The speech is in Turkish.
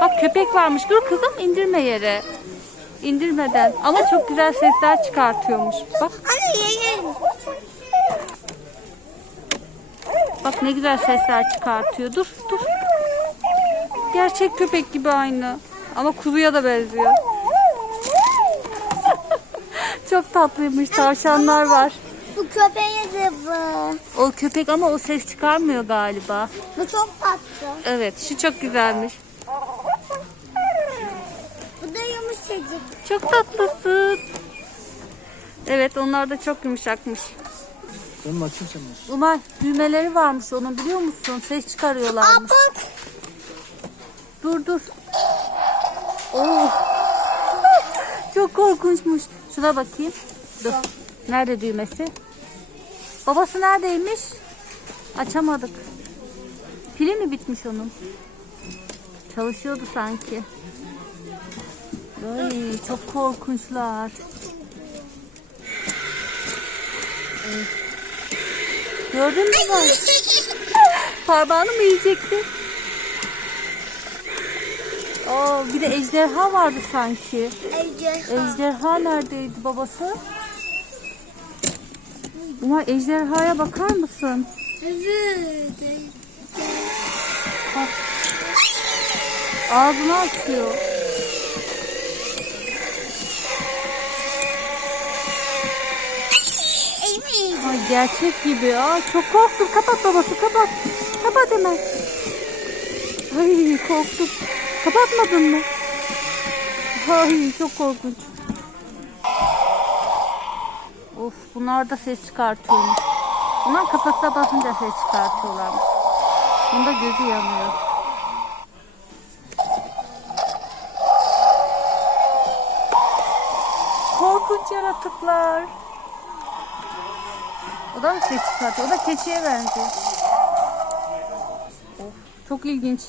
Bak köpek varmış. Dur kızım indirme yere. İndirmeden. Ama çok güzel sesler çıkartıyormuş. Bak bak ne güzel sesler çıkartıyor. Dur dur. Gerçek köpek gibi aynı. Ama kuzuya da benziyor. çok tatlıymış. Tavşanlar var. Bu köpeğe de bu. O köpek ama o ses çıkarmıyor galiba. Bu çok tatlı. Evet şu çok güzelmiş. Bu da yumuşacık. Çok tatlısın. Evet onlar da çok yumuşakmış. Ben mi açayım sen? Umay düğmeleri varmış onun biliyor musun? Ses çıkarıyorlarmış. Dur dur. Oo. Çok korkunçmuş. Şuna bakayım. Dur. Nerede düğmesi? Babası neredeymiş? Açamadık. Pili mi bitmiş onun? Çalışıyordu sanki. Ay, çok korkunçlar. Evet. Gördün mü bak? Parmağını mı yiyecekti? Aa, bir de ejderha vardı sanki. Ejderha. Ejderha neredeydi babası? Umar ejderhaya bakar mısın? Evet. Bak. Ağzını açıyor. Ay gerçek gibi. Aa, çok korktum. Kapat babası kapat. Kapat hemen. Ay korktum. Kapatmadın mı? Ay çok korkunç. Of bunlar da ses çıkartıyormuş. Bunlar kafasına basınca ses çıkartıyorlarmış. Bunda gözü yanıyor. Korkunç yaratıklar. O da mı ses çıkartıyor? O da keçiye benziyor. Of, çok ilginç.